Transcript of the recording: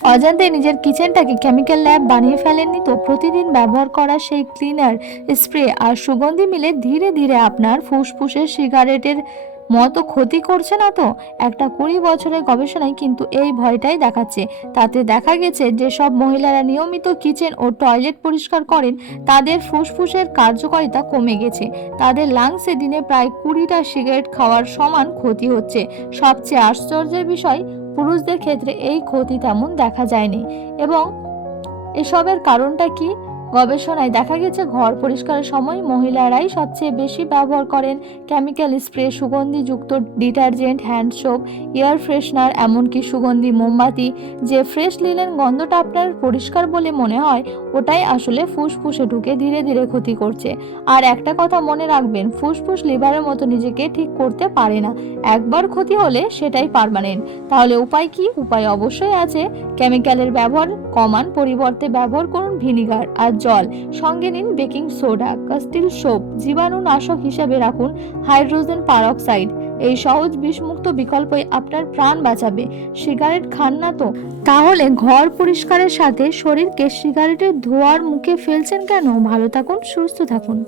অজান্তে নিজের কিচেনটাকে chemical lab বানিয়ে ফেলেননি তো? প্রতিদিন ব্যবহার করা সেই ক্লিনার, স্প্রে আর সুগন্ধি মিলে ধীরে ধীরে আপনার ফুসফুসের সিগারেটের মতো ক্ষতি করছে না তো? একটা 20 বছরের গবেষণায় কিন্তু এই ভয়টাই দেখাচ্ছে। তাতে দেখা গেছে যে সব মহিলারা নিয়মিত কিচেন ও টয়লেট পরিষ্কার করেন তাদের ফুসফুসের কার্যকারিতা কমে গেছে। তাদের লাংসে দিনে প্রায় 20টা সিগারেট খাওয়ার সমান ক্ষতি হচ্ছে। সবচেয়ে আশ্চর্যের বিষয়, পুরুষদের ক্ষেত্রে এই ক্ষতি তেমন দেখা যায়নি। এবং এসবের কারণটা কি? গবেষণায় দেখা গেছে ঘর পরিষ্কারের সময় মহিলারাই সবচেয়ে বেশি ব্যবহার করেন কেমিক্যাল স্প্রে, সুগন্ধিযুক্ত detergent, hand soap, air freshener, এমনকি সুগন্ধি মোমবাতি। যে ফ্রেশ লিনেন গন্ধটা আপনার পরিষ্কার বলে মনে হয়, ওটাই আসলে ফুসফুসে ঢুকে ধীরে ধীরে ক্ষতি করছে। আর একটা কথা মনে রাখবেন, ফুসফুস লিভারের মতো নিজেকে ঠিক করতে পারে না। একবার ক্ষতি হলে সেটাই পার্মানেন্ট। তাহলে উপায় কি? উপায় অবশ্যই আছে। কেমিক্যালের ব্যবহার কমান, পরিবর্তে ব্যবহার করুন ভিনিগার আর জল। সঙ্গে নিন বেকিং সোডা, কাস্টিল সোপ, জীবাণুনাশক হিসেবে রাখুন হাইড্রোজেন পারঅক্সাইড। এই সহজ বিষমুক্ত বিকল্পই আপনার প্রাণ বাঁচাবে। সিগারেট খান না তো? তাহলে ঘর পরিষ্কারের সাথে শরীরকে সিগারেটের ধোঁয়ার মুখে ফেলছেন কেন? ভালো থাকুন, সুস্থ থাকুন।